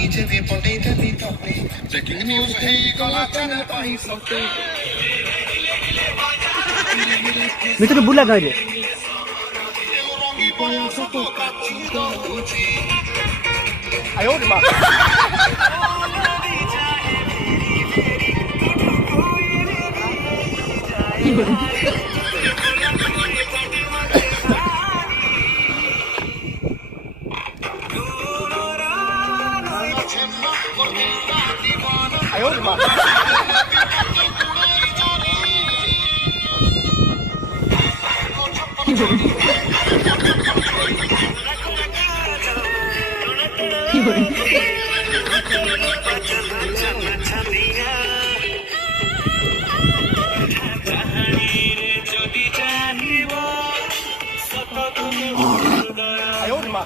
ନିଜେ ବି ପଠେଇଦେବି ତତେ ବ୍ରେକିଂ ନ୍ୟୁଜ ହେଇଗଲା ଚ୍ୟାନେଲ ପାଇଁ ସତେ ଭିତରେ ବୁଲା ଗାଁରେ ଆୟୋ ରେ ମା আয়ো রে মা আয়ো রে মা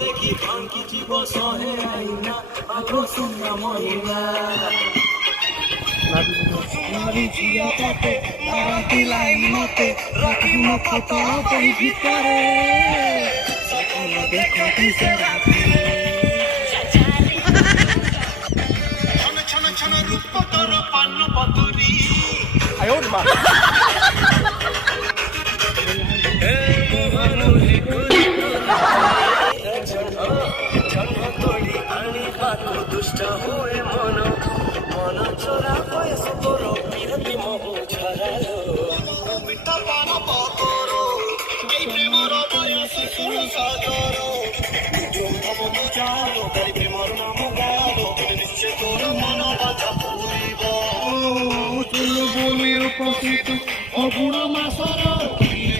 দেখি ভাঙ্কি জীব সহে আইনা আকর্ষণ মহিলা নারী ঝিয়া তাতে তারাতি লাইন মতে রাখি মত তাই ভিতরে দেখো কিসে রাখি ছন ছন ছন রূপ তোর পান্ন পতরি আয়ো রে মা দুষ্ট হয়ে মন মন চোরা বয়স তোর বিরতি মোহ ঝরালো মিঠা পান পকর এই প্রেমর বয়স সুর সাগর ভাব বুঝালো তাই প্রেমর নাম গালো নিশ্চয় তোর মন বাধা পুরিব চুল বলির পথিত অগুণ মাসর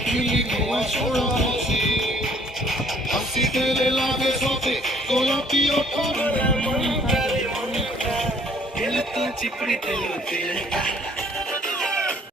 খিলি গোয়া ছোড়াছি হাসি তেলে লাগে সতে গোলাপি ওঠর মনিকা চিপড়ি তেল